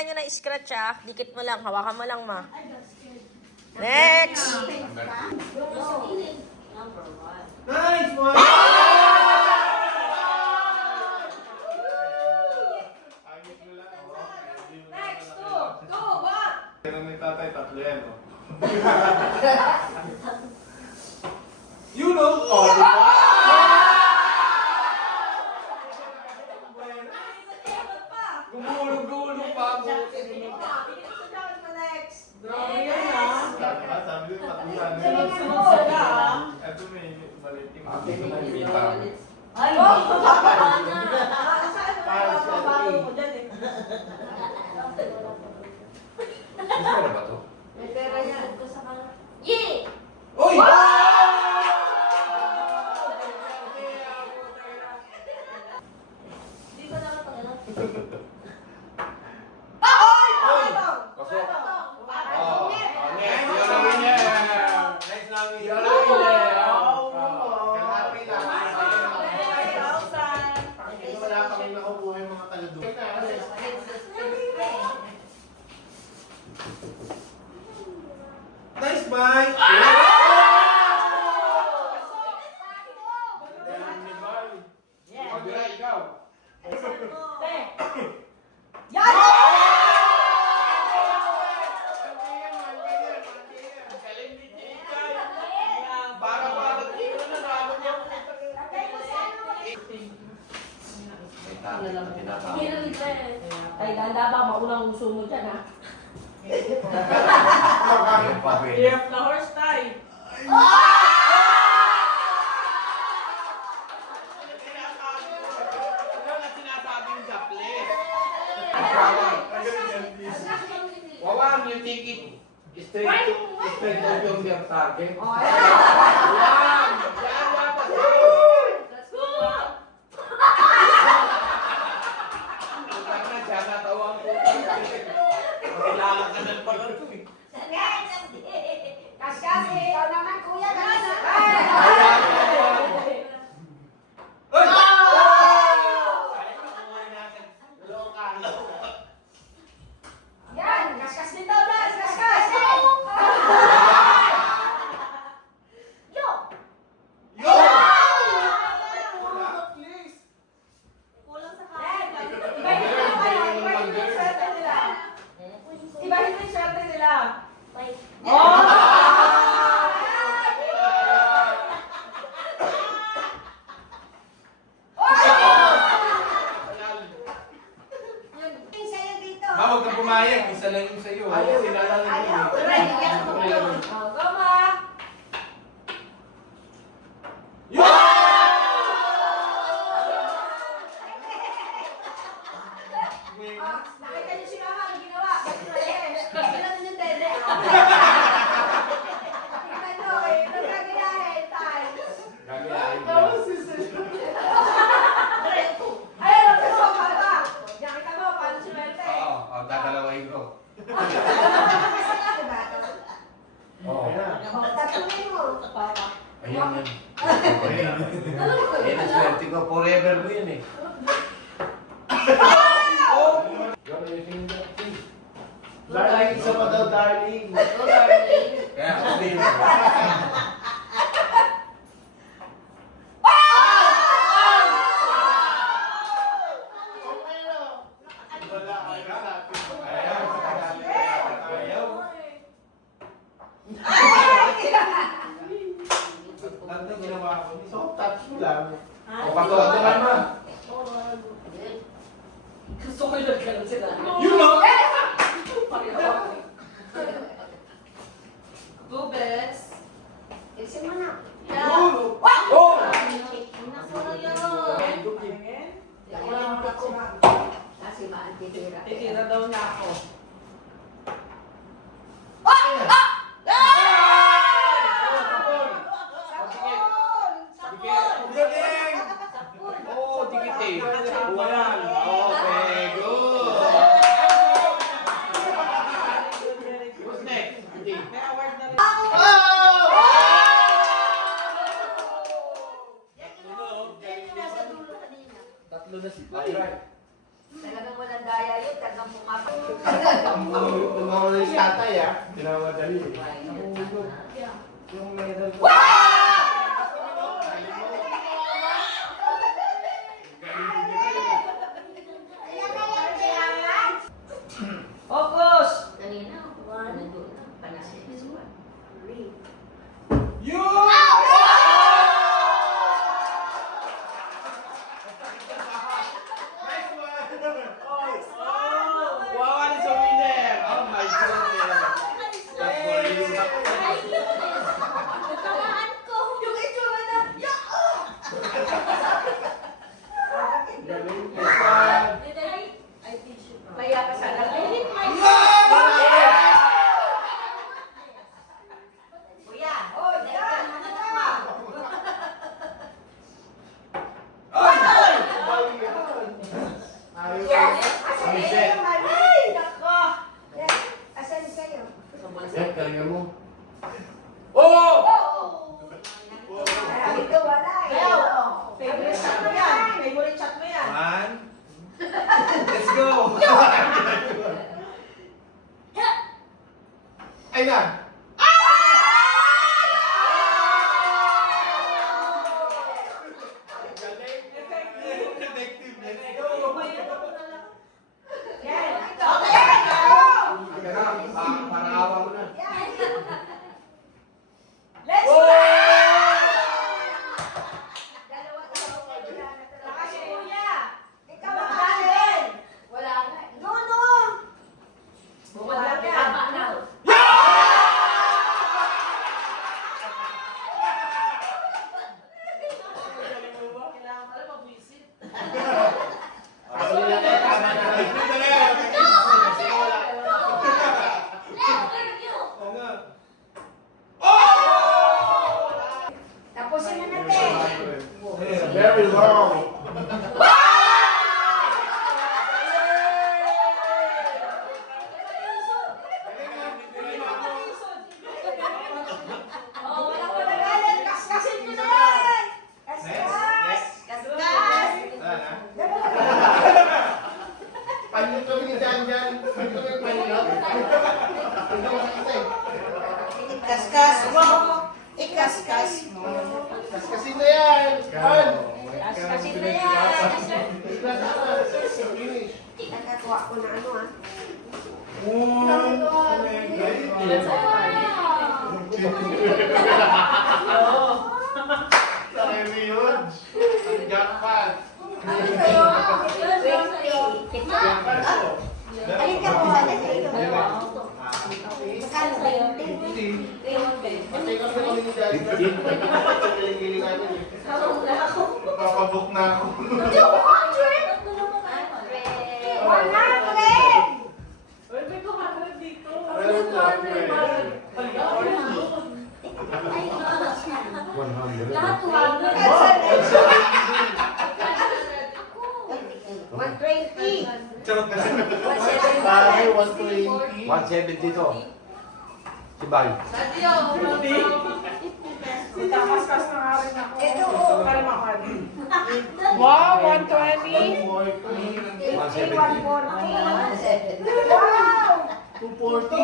ayaw nyo na scratch dikit mo lang, hawakan mo lang ma. Next! Nice one! Next, two, what? Pero may tatay, tatlo yan, oh. You know, oh, diba? Gumulong-gulong pa ako. Grabe yan, ha? Sabi ko, tatlo yan. Sunod-sunod sila, Ito may maliit yung Ay, Gusto mo na ba ito? Yee! Uy! Nice bye! Pagdira, ikaw. Para pa May tatay na tinatawag. Ay, ganda ba? Maunang uso mo dyan, ha? Yung pa pwede. Hirap na horse tie. Wawang yung ticket. Straight to your target. Oh, Wawang! Yan, dapat. let's go! Sana siya natawang ko. Makilala ka na pala ito eh. Kaskasi! Ikaw naman, kuya! Yan! Kaskas din daw, Nas! Kaskas! Yo! Yo! Kulang sa kain. Ibahin mo yung swerte nila. Ibahin mo yung swerte nila. Huwag ka pumayag. Isa lang yung sa'yo. Ayaw, ilalang yun. Go, ma! Yo! Nakita niyo si mama, ang ginawa. Ginawa niyo yung dede. Tingnan niyo, ano gagayahin, tay? Gagayahin mo. Ayun, ang gusto ko, papa. Nakita mo, paano si Merte? Oo, dadalawain ko. Oo. Tatuloy mo. Papa. Ayun yun. Ayun ang swerte ko. Forever ko yun eh. Yun, ayusin mo. Darling, isa pa daw, darling. Kaya kasi yun. Wala, ayaw sa atin. Ayaw, ayaw. Tanto ginawa ko. Soft touch mo lang. O, patuwa mo. Gusto ko yung ganun sila. You know! Two bets. Tumawa na yung tatay ah. Pinamadali eh. Yung medal ko. Focus! Wow, ano sa winner? Oh my goodness. That's for you. Yung itsura na, Galing ka. Maya ka sana. Kuya, ay, nako. Asan kayo? Eh, galingan mo. Oh! Ito wala eh. Favorite shot mo yan. Favorite shot mo yan. One. Let's go. Ay na! Effective. Let's go. Yan. Para awa mo na. Let's Oh! go! Lakas kuya. Ikaw ang galing. Wala na. No, no. Wala yan. Kailangan pala mag-visit. Tama na. Tapusin na natin. Very long. Oh, walang matagalan. Kaskasin nyo na yan. Kaskas. Kaskas. Panyo kami ni Jan Jan. Panyo kami panyo. Hindi mo nakita eh. Kaskas mo. Ikaskas mo. Kasi na yan. Kan. Kaskasin na yan. Finish. Nakatuwa ko na ano ah. Sarili yun. Ang jackpot. Alin ka po sana sa iyo? Magkano ba yun? Patay kami kami ni Jan Jan. Giling-giling namin eh. Papabook na ako. 100. Lahat 200. 120. Charot na. 170. Pare, 120. 170 to. Si Bay. Ito oh. Wow, 120. 140. 140. Wow! 240.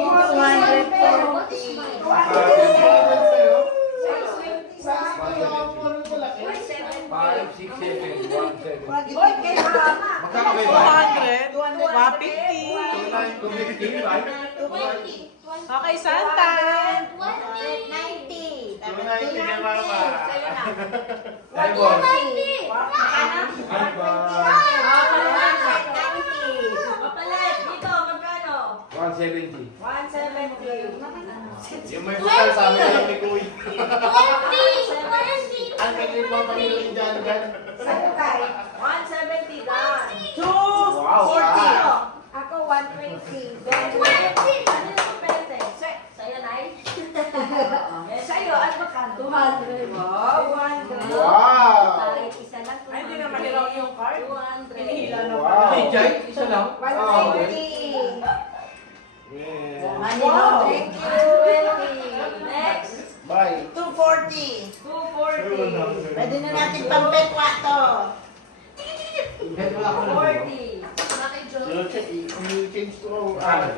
5, 6, 7, 1, 7. Oy, kay mama. Magkano kayo ba? 150. 250. Okay, Santan. 90. 290 kay mama. Sa'yo na. Ay, boss. 190. Ay, boss. Papalit, dito, magkano? 170. 170. Yung may bukal sa amin lang ni Kuya. 20. Ang kaging mga pamilya ni Jan Jan. Sa'yo kay? 170 doon. 240. Ako 120. 20. Ano yung pwede? Sa'yo, Nay? Sa'yo, ano magkano? 200. Wow, 200. Wow! Kahit isa lang. Ay, hindi na mahirap yung card. 200. Hinihila lang. Wow! Hey, Jai, isa lang. 120. Yeah. Wow. Thank you. Next. Bye. 240. 240. Pwede na natin pampekwa to. Kahit wala ko na. 40. Ano, check, i-change ko ang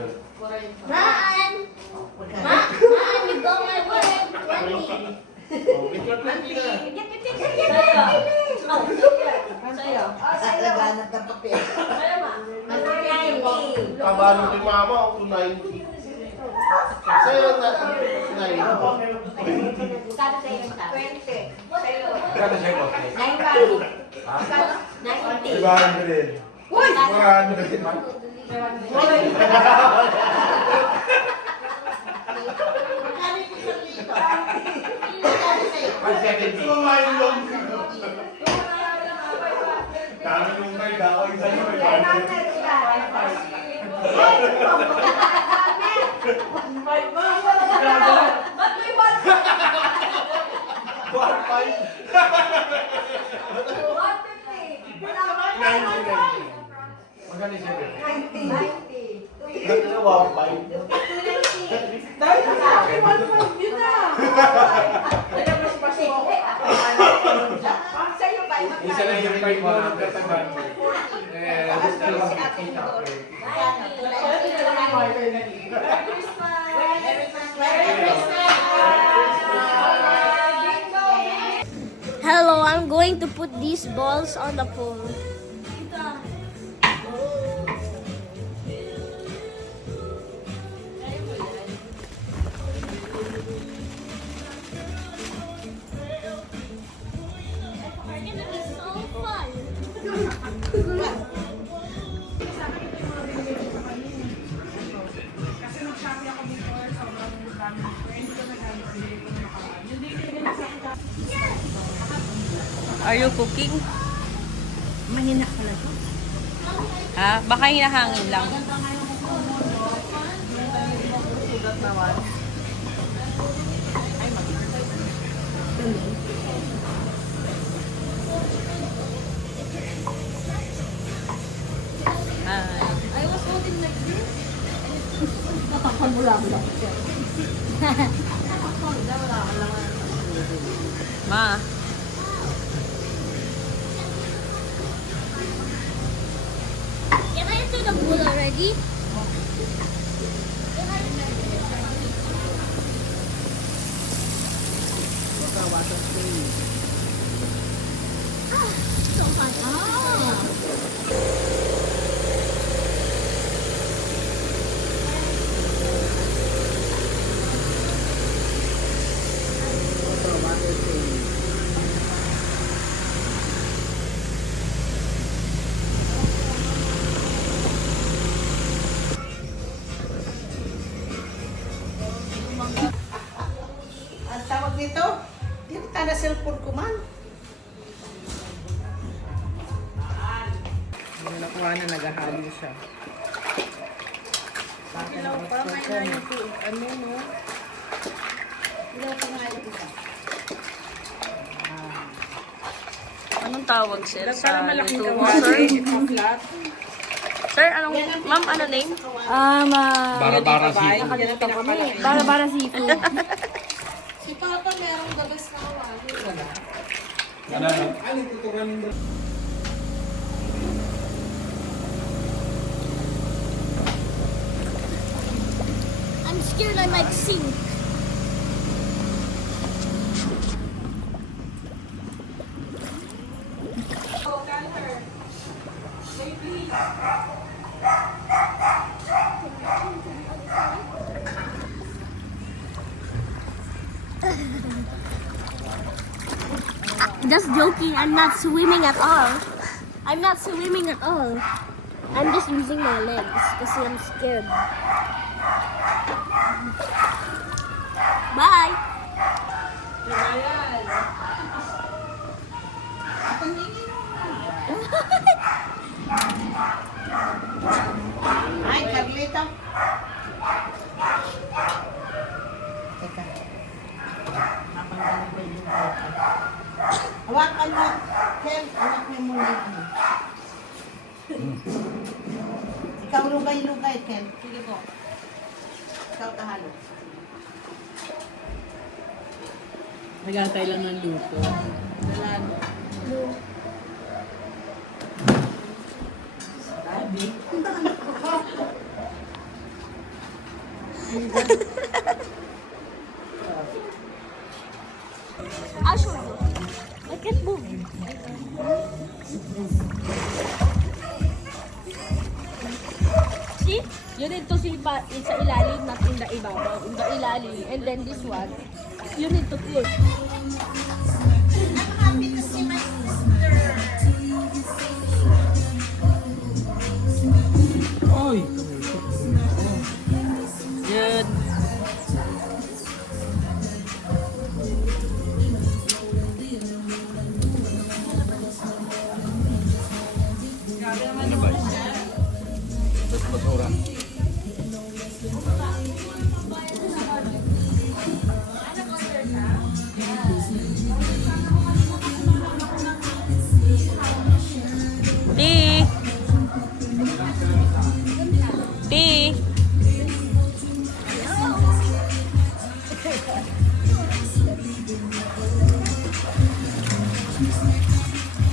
Maan! Maan, you go my way. 20. Oh, may 20 na. Sa'yo. Laganap ng papel. Sa'yo, ma. 90. Kabalo kay mama ako 90. Sa'yo na 9. Kano sa'yo yung tao? 20. Sa'yo. Kano siya ko? 90. 90. Uy! 170. Dami nung may dako isa nyo. Ba't may one? 150. Magkano siya? 90. Dahil sa akin, 1.5 yun na. Kaya mas pasok ako. Sa'yo ba? Isa lang yung part mo ng kataban. Eh, gusto lang kita ko. Hello, I'm going to put these balls on the phone. Kasi nag-shopping ako before, sobrang dami. Hindi ko nagamit, hindi ko na nakaraan. Yung day ko na Are you cooking? Mahina pala to. Ha? Baka hinahangin lang. I was holding like this. Tatakpan mo lang. Ma. Can I enter the pool already? So fun. Ang tawag nito, di kita na cellphone ko man. Hindi na nakuha na naghahalo siya. Ilaw pa, may na po. Ano, no? Ilaw pa nga ito. Anong tawag, sir? Para malaking luto mo, kawali, sir? flat. Sir, anong, ma'am, ano name? Bara-bara si. Nakalimutan ko na eh. Bara seafood. Si Papa merong bagas na kawali. Ano? I'm scared I might sink. Just joking, I'm not swimming at all. I'm not swimming at all. I'm just using my legs because I'm scared. Bye! Ay, Carlita. Teka. Napanggaling ko yung iPad. Hawakan mo. Ken, hawak mo muna yung ano. Ikaw lugay-lugay, Ken. Sige po. Ikaw kahalo. Nagantay lang ng luto. Dalan. Sabi. I'll show you. I can't move. See? You need to see sa ilalim, not in the ibabaw. In the ilalim. And then this one, you need to push. Oy! Good. Basura. T. T.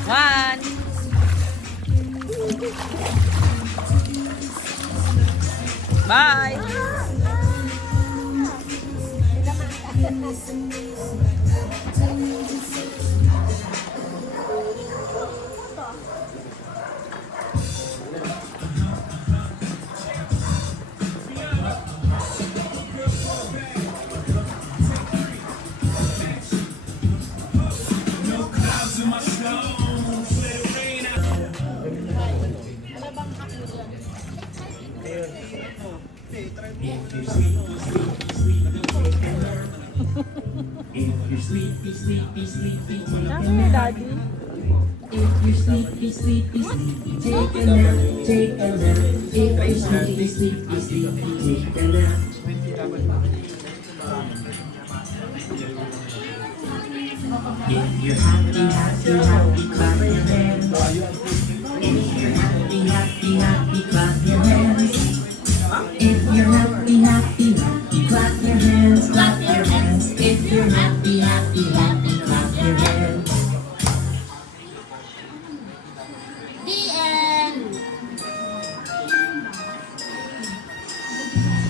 One. Bye.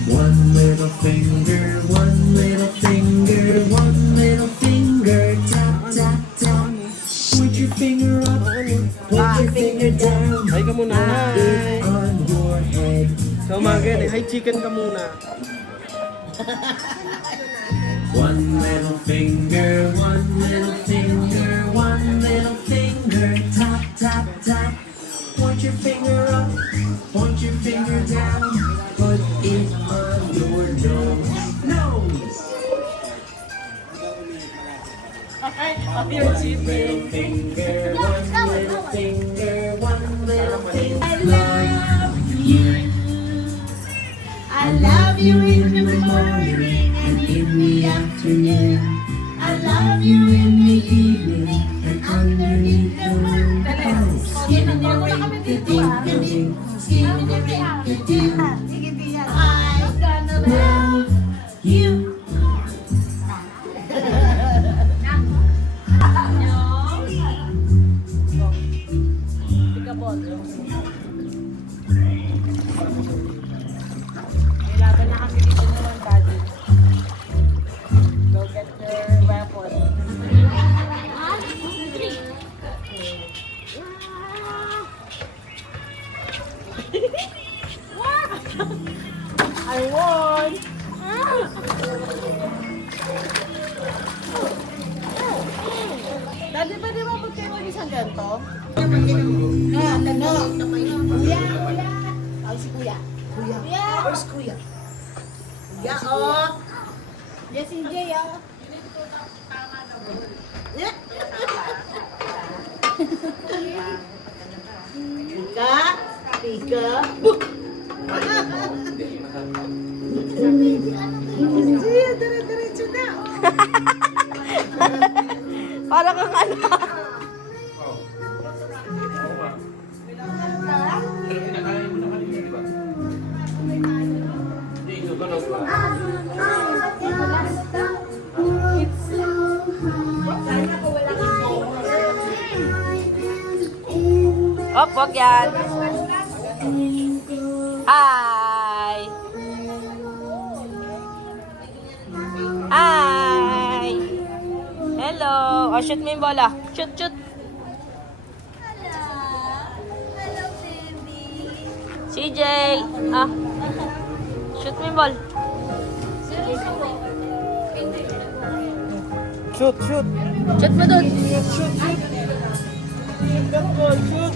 One little finger, one little finger, one little finger, tap, tap, tap. Put your finger up, put your finger down. Hi ka muna. Hi. On your head. Sa umaga yan eh. Hi chicken ka muna. One little finger, one little finger, one little finger, tap, tap, tap. Point your finger up, point your finger down. Put it on your nose. Nose! One little finger, one little finger, one little finger. I love you. I love you in the morning and in the afternoon. I love you in the evening and underneath the moon. Skin in the ring, the ding, the ding. Skin in the ring, the ding. I'm gonna love you. Laban na kami dito naman, Daddy. Go get your weapon. I won! Daddy, pwede ba pag kayo mag-isang ganito? Kuya! Ay, si Kuya. Kuya! Where's Kuya? Kuya, oh! Yes, si Jay, oh! Pika! Pika! Book! Jay, dire-diretso na! Para kang ano. Kinakain mo na kanina, di ba? Hindi, susunod ba? Op, wag yan. Hi. Oh, shoot mo yung bola. Shoot, shoot. Hello, baby. CJ. Ah. Shoot mo yung ball. Shoot, shoot. Shoot mo dun. Shoot that ball, shoot.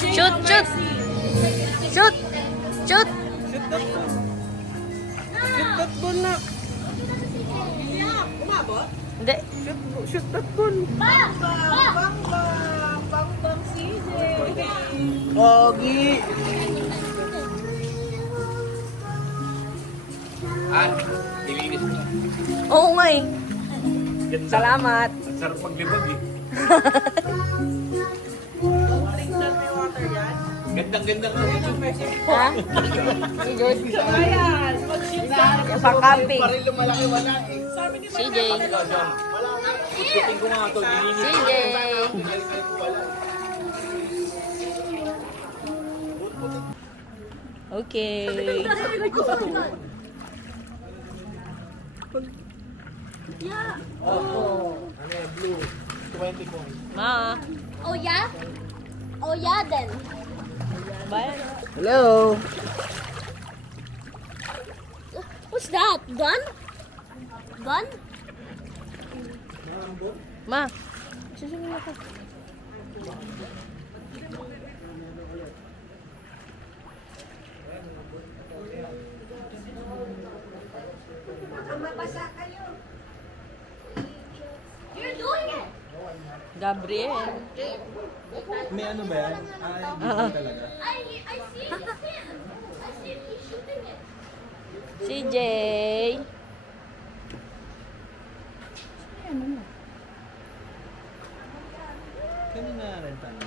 Shoot, shoot. Shoot. Shoot. Shoot that ball. Shoot that ball na. Hindi. Shoot that ball. Bang, CJ. Ogi. At, nilinis mo. Oo nga eh. Salamat. Ang sarap maglibag eh. Gandang-gandang na ito. Ha? Si Jude. Ayan, mag-shoot ka. Yung pang-camping. Parang lumalaki wala eh. CJ. Ikutin ko nga ito. Nilinis CJ. Okay. Blue. 20 points. Ma. Oh, yeah? Oh, yeah, then. Bye. Hello. What's that? Gun? Gun? Ma. Susungin ako. You're doing it! Gabriel. May ano ba yan? Ay, talaga. I see his hand. I see he's shooting it. CJ. Kanina rin tayo.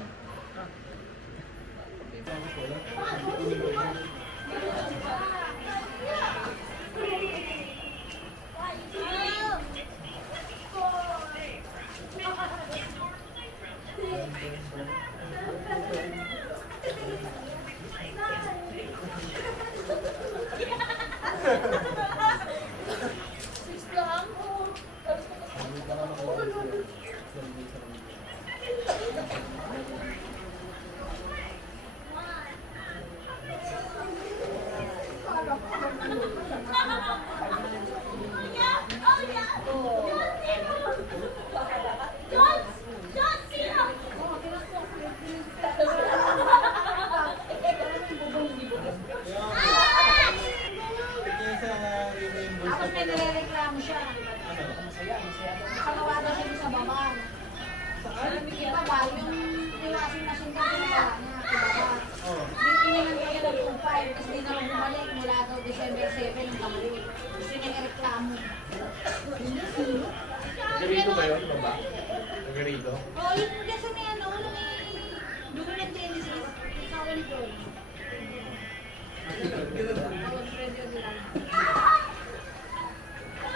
Tapos may nirereklamo siya. Nakakawa daw siya sa baba. Diba ba, yung washing machine ko pinagawa niya, diba? Inilan ko siya ng 2.5 kasi di naman bumalik mula daw December 7 ng kamali. Gusto niya nireklamo. Garito ba yun? Baba? Garito? Oo, yung kasi may ano, may dugo ng tennis is ikaw ni Joy. Tawag friend yun nila.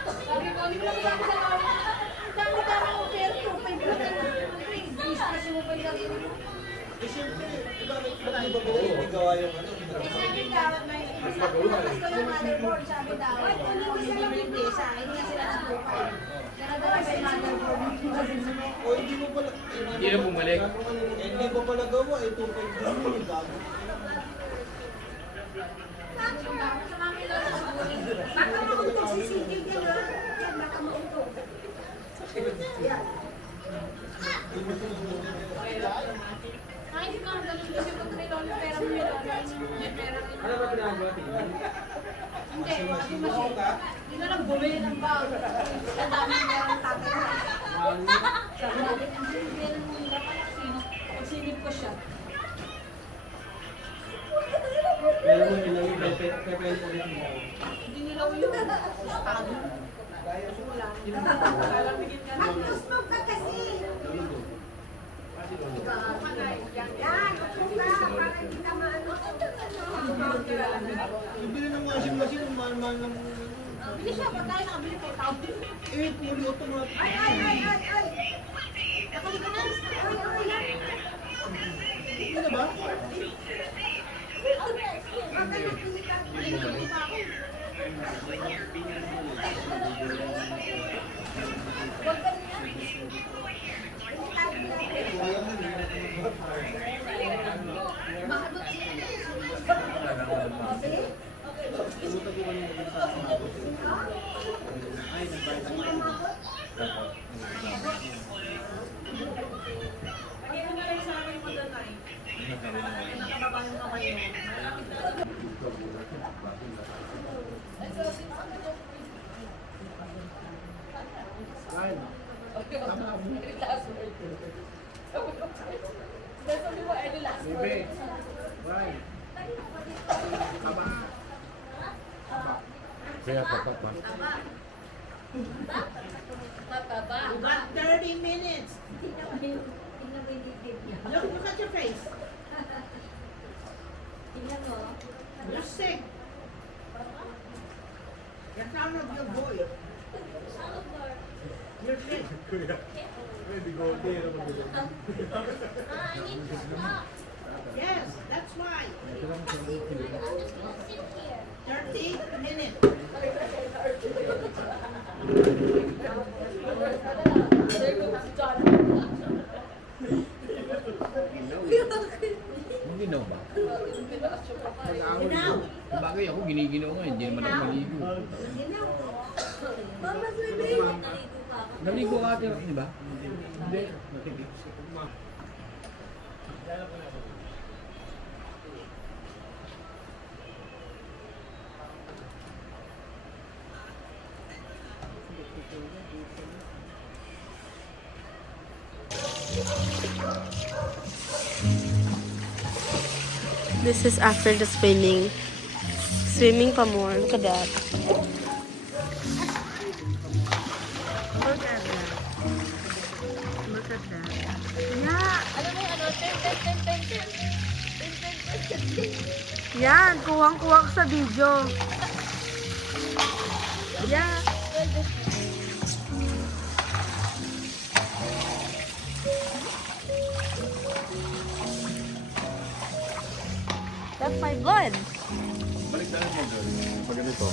Sabi ko, hindi ko lang kaya sa lawin. Ang dami-dami ng pera, 2.5 lang na business mo pa yung sarili mo. Eh, siyempre, bakit ba hindi gawa yung ano? Eh, sabi daw, may bukas ko yung motherboard, sabi daw, hindi sa akin, hindi sila nagpupa. Dala-dala sa motherboard. O, hindi mo pala... Hindi na bumalik. Hindi mo pala gawa, 2.5 din mo yung gago. Baka mauntok si Sigil ka na. Yan, baka mauntok. Ay, hindi ka ganun kasi pag nilolo pera mo nila. May pera rin. Ano ba pinagawa? Hindi, washing machine. Hindi na lang bumili ng bag. Ang dami na lang tatay na. Sabi natin, ang bumili ng mga sino. Pagsilip ko siya. Pero mo nilaw yung pepel ulit mo. Hindi nilaw yun. Tago. Wala. Lalapigin ka na. Mag-smoke ka kasi. Yan, magpunta. Para hindi ka maano. Ibili ng washing machine, mahal-mahal ng... Bili siya, ba't tayo nakabili kay Tao? Eh, pili automatic. Ay! Nakali ka na? Ay! Hindi na ba? Huwag ka niya. You got 30 minutes. Look at your face. You're sick. You're proud of your boy. You're sick. Yes, that's why. 30 minutes. Ginaw ba? Ginaw. Bagay ako, giniginaw nga, hindi naman ako maligo. Naligo ka ate, hindi ba? Hindi. This is after the swimming. Swimming pa more. Look at that. Look at that. Look at that. Yeah. Alam mo yung ano, ten. Yan. Kuwang-kuwang sa video. Yeah. That's my blood. Balik na mo doon. Pag ganito.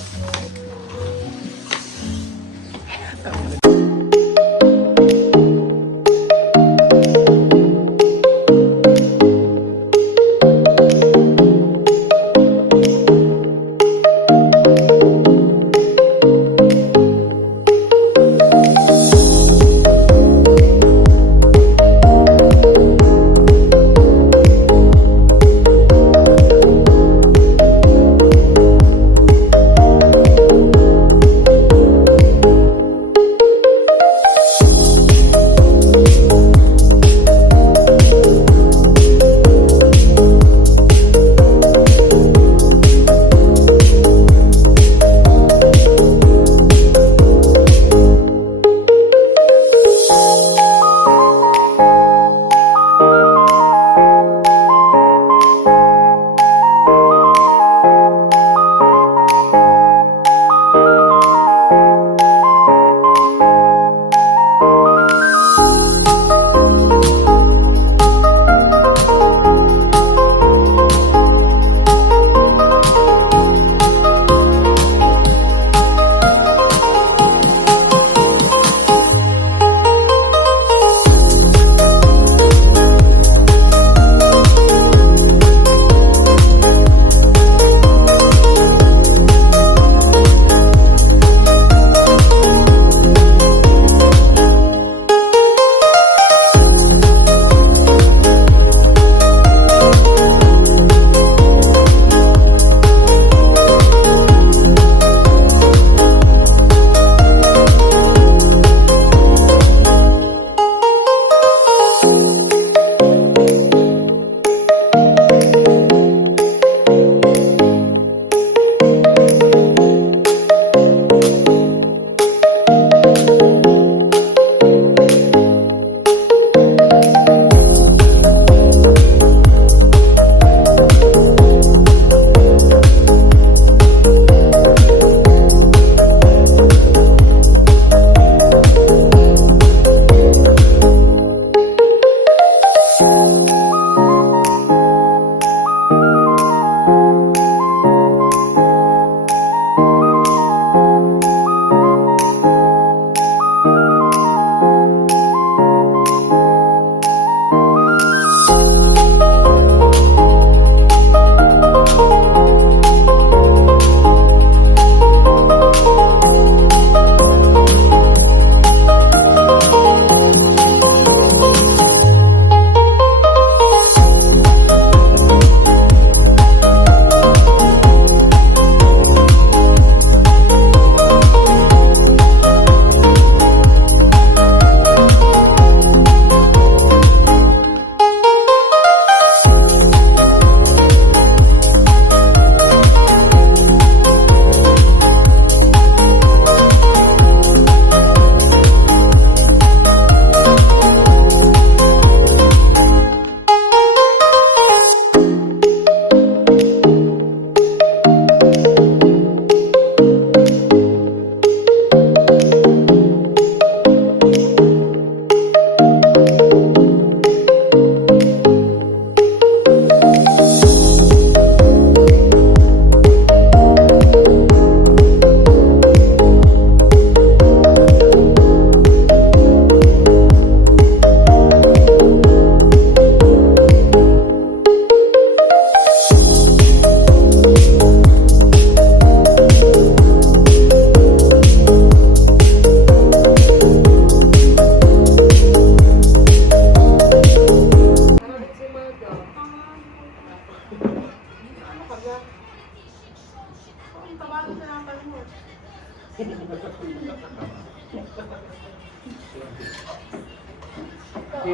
Okay,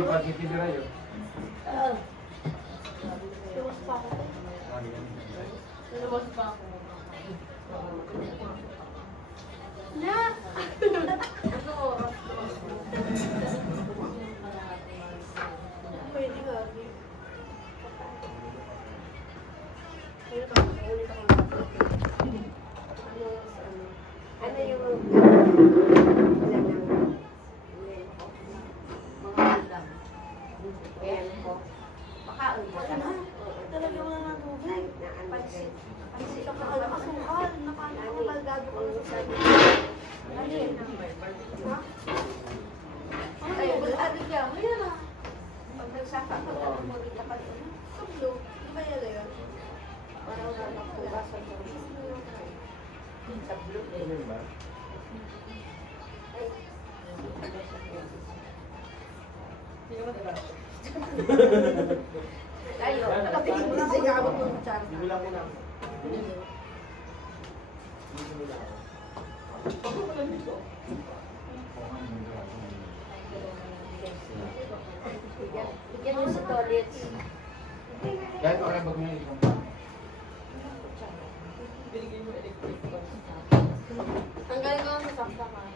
pagkitira yun. Lalabas pa ako. Ano oras to? Pwede ka. Ano yung makaon ko ka na. Talaga wala na tubig. Pansit. Pansit ako nakakasukal. Nakakagado ko sa ano yun? Ha? Ay, wala niya. Mayroon na. Pag nagsaka ka na, magiging ka doon. Sublo. Di ba yan yun? Para wala na kubasan mo. Sa blue. Ayo, nakatingin mo lang siya ako ng char. Bibilang ko na. Bigyan mo sa toilet. Kahit okay, bag mo yung isang Ang galing ko sa saksakan.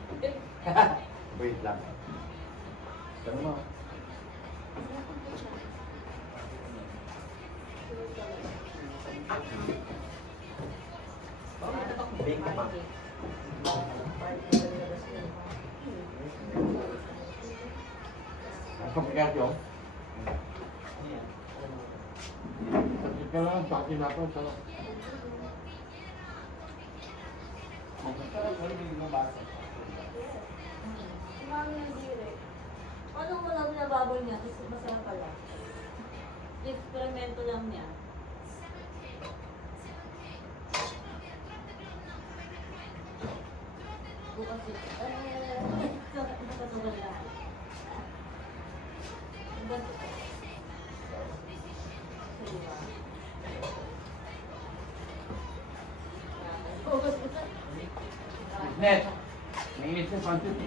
Wait lang. Sabi mo. Bake na pa. Ang komplikasyon. Ito lang, pati na ako. Sarap. Paano mo lang nababol niya? Kasi masarap pala. Experimento lang niya. Bukas ito. Nakasugal lang. Net. Mainit na yung pansit.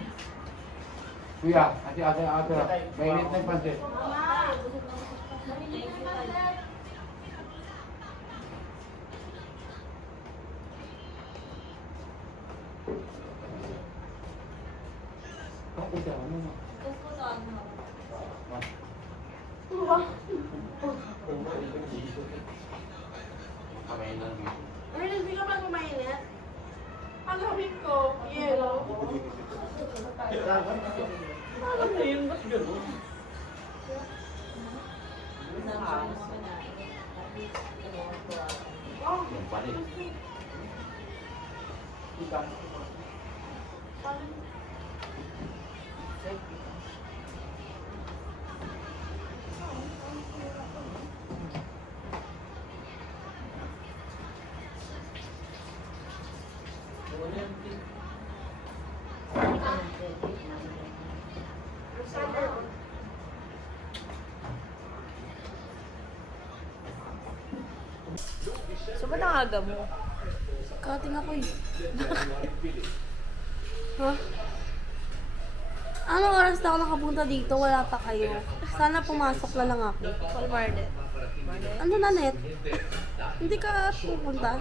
Kuya, ate. Mainit na yung pansit. Ako siya, ano mo? Kamay lang yun. Ay, hindi ka ba kumainit? Ang lamig ko, yellow. Alam na yun, ba't gano'n? Yung panik. So, ba't ang aga mo? Kating ako eh. Ha? Anong oras na ako nakapunta dito? Wala pa kayo. Sana pumasok na lang ako. Call Mardet. Ano na, Net? Hindi ka pupunta?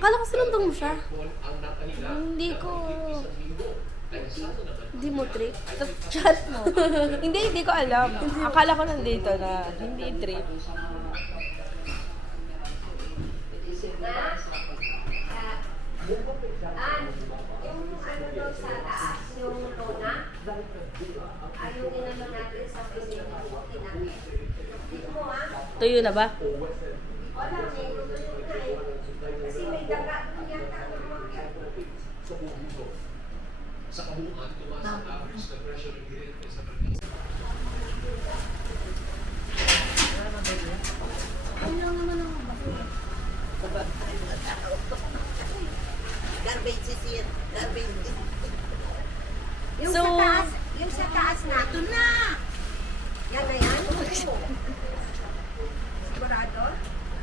Kala ko sinundong mo siya. Hindi ko... Hindi mo trip. Chat mo. Hindi ko alam. Akala ko nandito na hindi trip. Yung ano daw sa taas, yung lona, yung inano natin sa piling namin. Dito mo Tuyo na ba? wala, may tutulog na eh. Kasi may daga doon yata. Ano lang naman ang Garbage is here. Garbage. Yung So- sa taas na. Ito na! Yan na yan. Sigurado?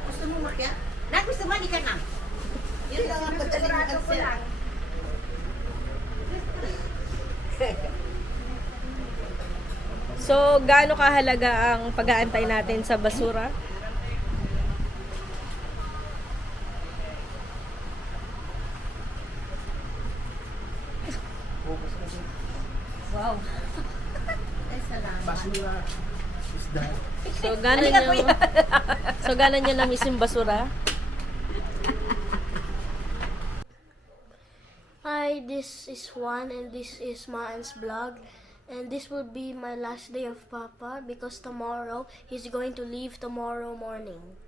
Gusto mo makyat? Gusto mo, ka na. Yun lang ang madaling Sigurado ko answer. lang. So, gaano kahalaga ang pag-aantay natin sa basura? Wow. So, gano'n nyo, na-miss yung basura? Hi, this is Juan and this is Maan's vlog. And this will be my last day of Papa because tomorrow he's going to leave tomorrow morning.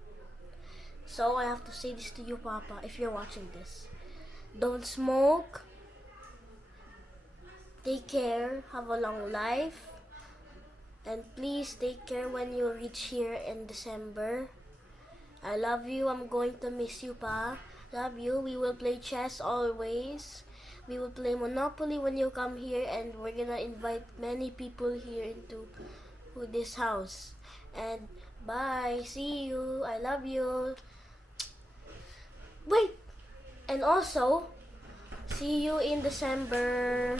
So I have to say this to you, Papa, if you're watching this. Don't smoke. Take care. Have a long life. And please take care when you reach here in December. I love you. I'm going to miss you, Pa. Love you. We will play chess always. We will play Monopoly when you come here, and we're gonna invite many people here into this house. And bye. See you. I love you. Wait. And also, see you in December.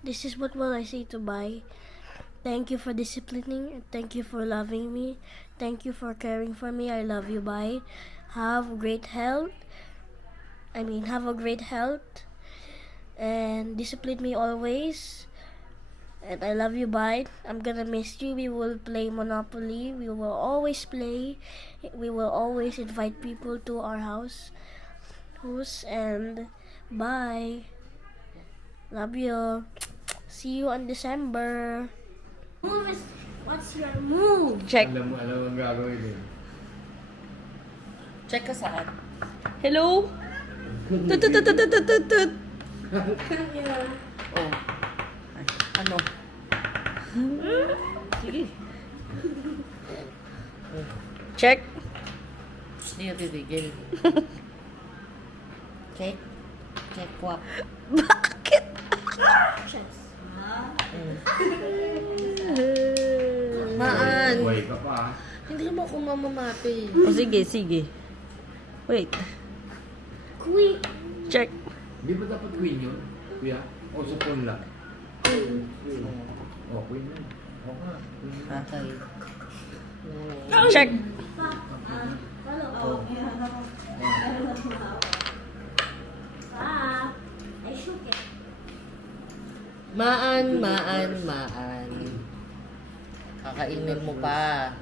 This is what will I say to bye. Thank you for disciplining, and thank you for loving me. Thank you for caring for me. I love you. Bye. Have great health. Have a great health. And discipline me always. And I love you. Bye. I'm gonna miss you. We will play Monopoly. We will always play. We will always invite people to our house. And bye. Love you. See you in December. What's your move? Check. Alam mo ang gagawin din. Check ka saan? Hello? Tut. Oh. Ano? Sige. Check. Hindi na titigil. Check. Check what? Bakit? Maan. Buhay ka pa. Hindi mo ako mamamati. O sige. Wait. Queen. Check. Di ba dapat queen yun? Kuya? O sa phone lang? O, queen yun. O nga. Okay. Check. I shook it. Maan. Kakainin mo pa.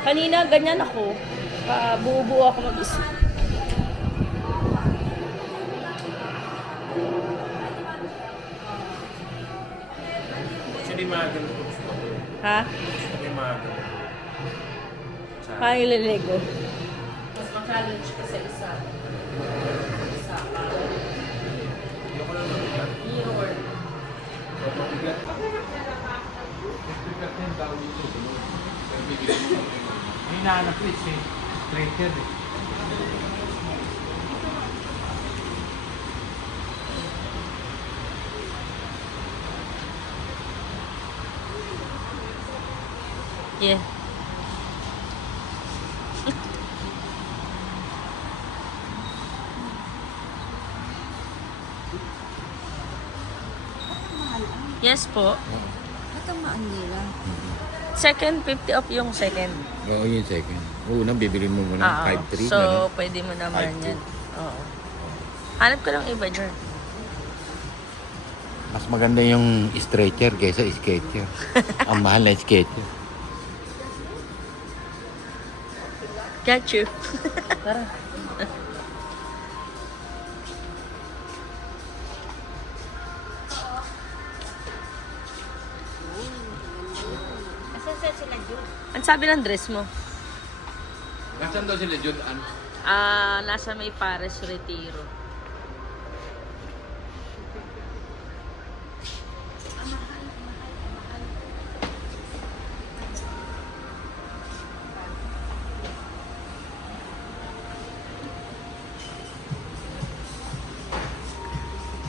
Kanina, ganyan ako. Buo-buo ako mag-isip. Actually, maaga ko. Ha? Actually, maaga. Paano ililego? Mas ma-challenge ka sa isa. Isa pa. Hindi ko lang nabigat. Your. Mabigat. Hinahanap ko eh. Straighter eh. Yeah. Yes po. Natamaan nila. Second, 50 off yung second. Oo, yung second. Una, bibili mo muna 5-3. So, pwede mo naman 5-2. yan. Oo. Hanap ko lang iba dyan. Mas maganda yung stretcher kaysa sketcher. Ang mahal na sketcher. Got you. Tara. Asan sila Jude? Ang sabi ng dress mo? Nasaan daw sila, Jude? Nasa may Pares Retiro.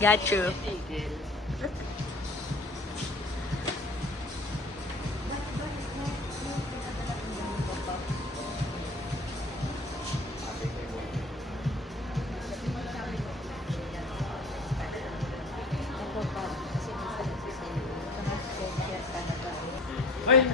Got you. Parang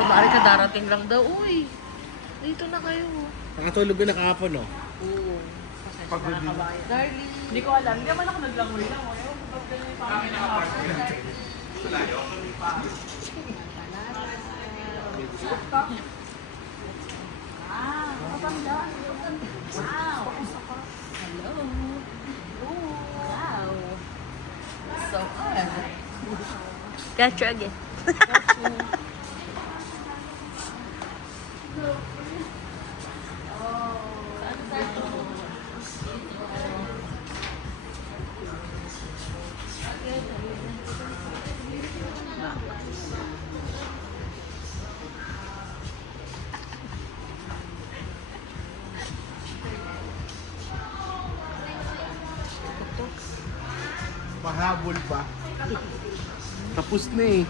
kunwari ka darating lang daw. Uy, dito na kayo. Nakatulog ko na kahapon, no? Oo. Pasensya na kabayan. Darling. Hindi ko alam. Hindi naman ako naglangoy-langoy. Ewan ko ba't ganun yung pangit na hapon. So, Got you again. Mahabol pa. Tapos na eh.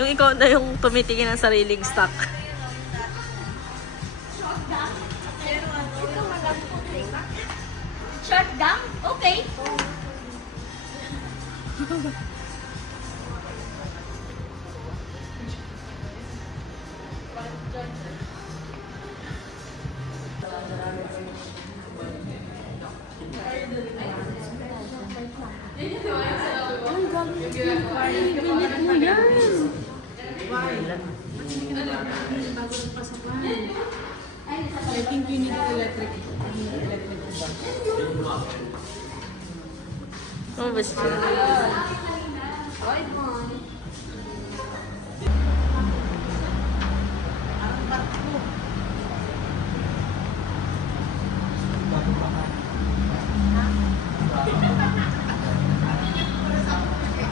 Yung ikaw na yung tumitingin ng sariling stock. Short down? Okay. I think you need electric. Oh, basta.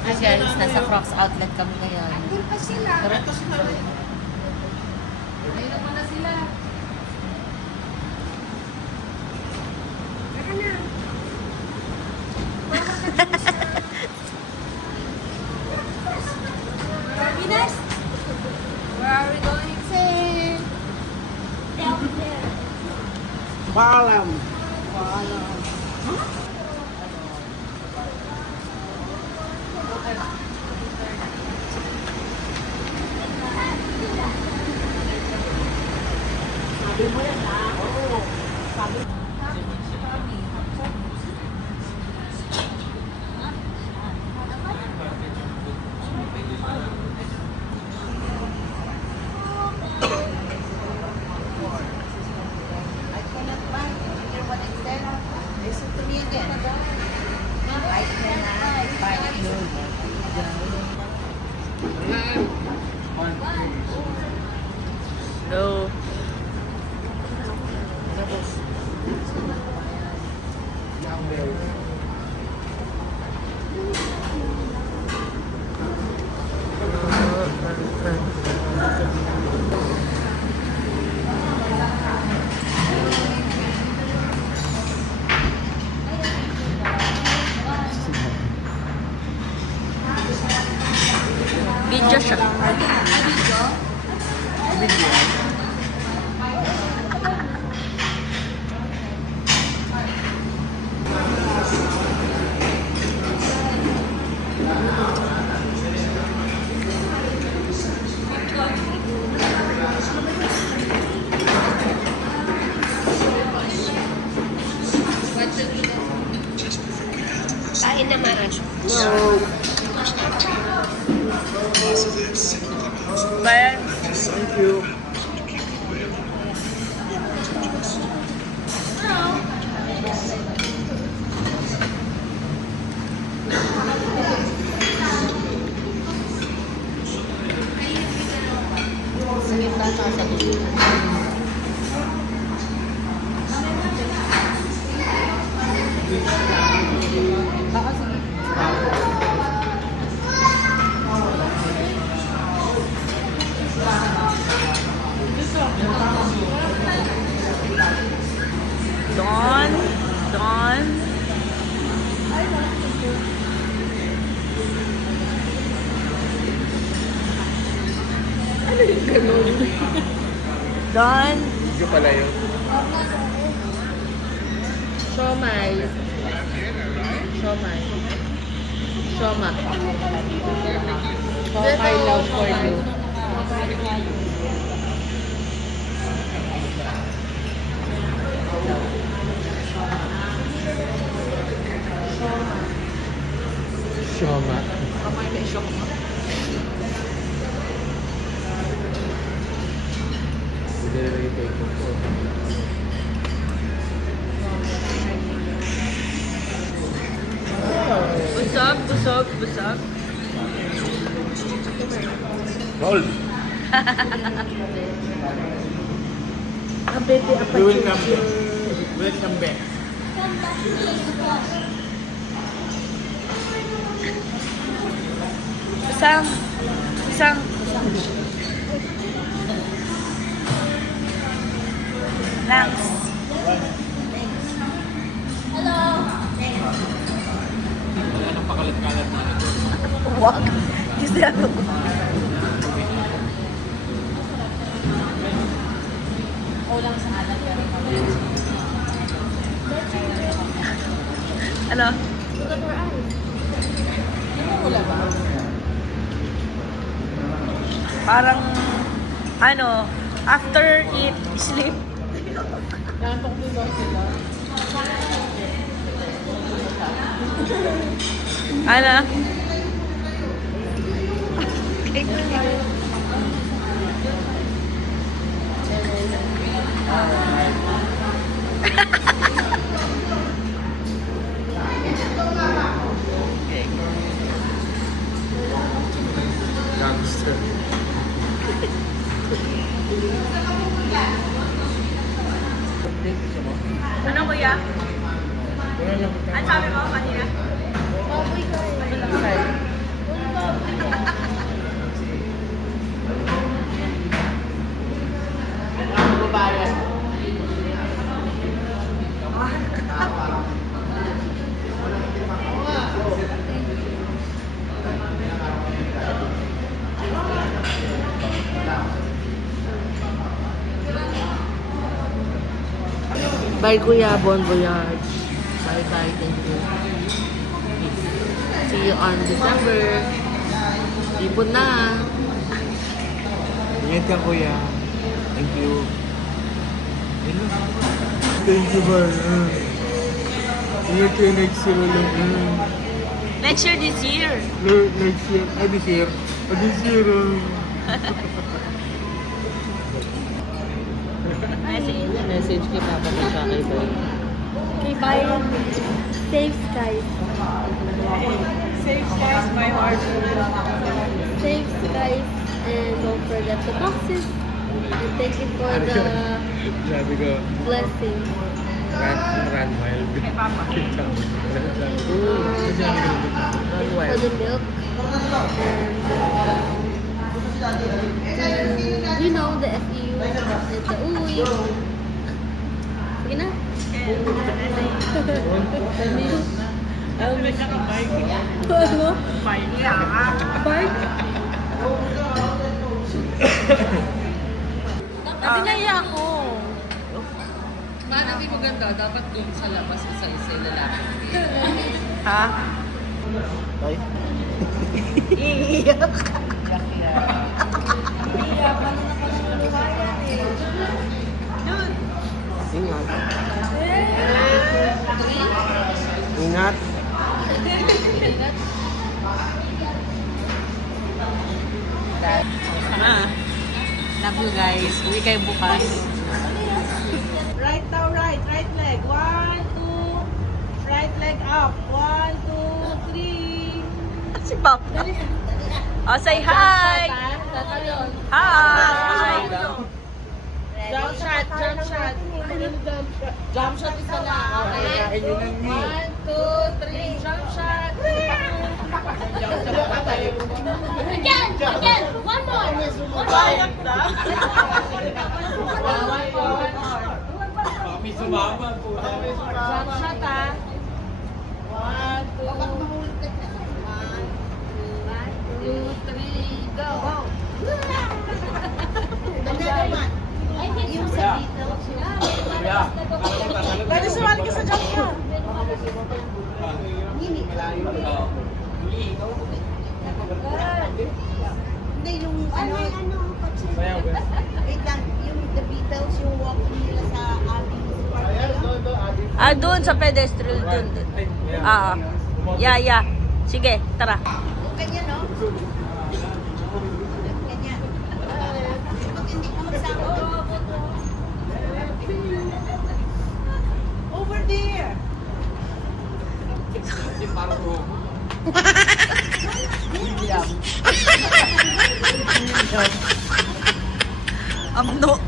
Hi guys, nasa Crocs outlet kami ngayon. Andun pa sila. Tara. Ayun na pala sila. Tara na. Venus, where are we going? Say, down there. Paalam. I cannot buy. You hear what I said? Listen to me again. I cannot buy you. Go. Video siya. Kain na, Mara. Bayan. Thank you. Done. Video pala yun. Siomay. Siomay. Sioma. Siomay love for you. Sioma. Kamay may sioma. Hindi na rin ito. Busog, busog, busog. Roll. Abete You will come back. Welcome back. Isang. Isang. Thanks. Wag. Kasi ako. Ano? Parang, ano, after eat, sleep. Nantok din daw sila. Ano? Gangster. Ano kuya? Ano sabi mo kanina? Baboy ka rin. Bye Kuya, bon voyage. Bye bye, thank you. See you on December. Ipon na. Ingat ka, kuya. Thank you. Thank you, ba? Ingat kayo next year ulit. Next year, this year. Next year. This year. This year. Message kay Papa mo siya kay Boy. Okay, bye. Safe skies. Safe skies, my heart. Safe skies. And don't forget the boxes. And thank you for the Sabi ko, blessing. run wild. Kay Papa. Run For wild. the milk. And you know, the FEU. And the uwi. Sige na. I'll miss you. Ano? Bye. Park? Natinaya ako. Manami maganda, dapat doon sa labas isa-isa yung lalaki. Ha? Ay. Iiyak. Ingat. Ingat. Love you guys. Uwi kayo bukas. Right now, right. Right leg. 1, 2. Right leg up. 1, 2, 3. Si Pop. Oh, say hi! Hi! Jump shot, jump shot. Jump shot isa lang. Okay. 1, 2, 3, jump shot. Again! Again! One more! Bayak na. Kami sumama po. Jump shot ah. 1, 2, 3, go. Yung sa Beatles, Kuya. Pwede sumali ka sa jump shot. Hindi yung ano, wait lang, yung The Beatles, yung walking nila sa Abbey Park. Ah, doon sa pedestrian doon. Ah, yeah. Sige, tara. Ganyan, no? Ganyan. Pag hindi ka magsama. Over there. Amno.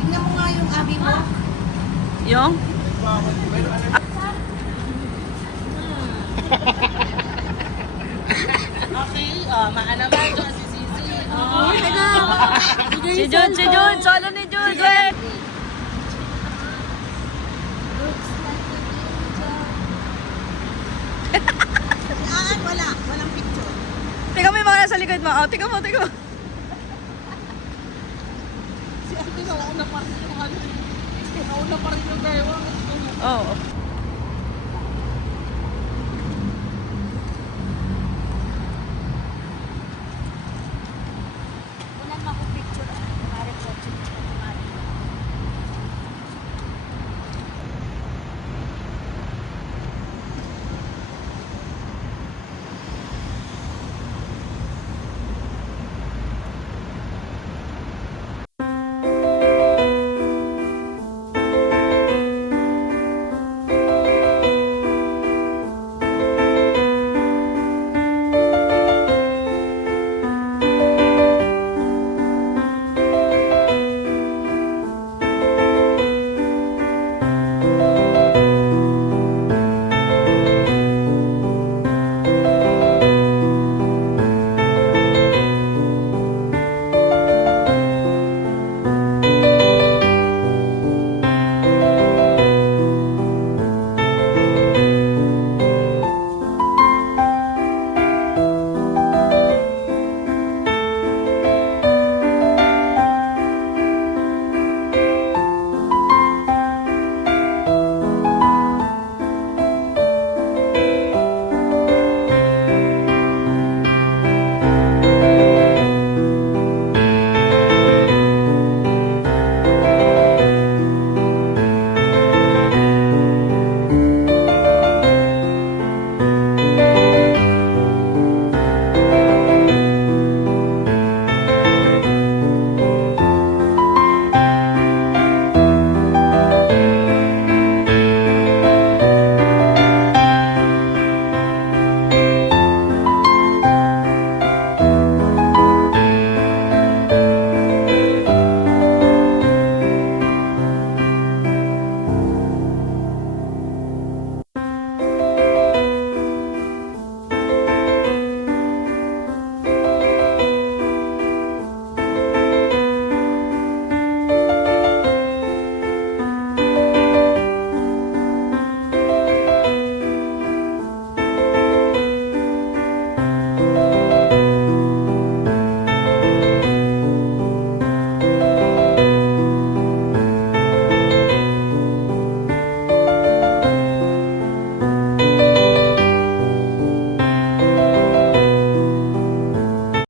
Tingnan mo nga yung Abbey mo. Yung? Okay, maalaman ko si Sisi. Si Jun, solo ni Jun. Gwen. Walang picture. Tingnan mo yung mga nasa likod mo. Oh, tingnan mo. Si Ate, nauna pa rin yung ano. Nauna pa rin yung gawa. Oh.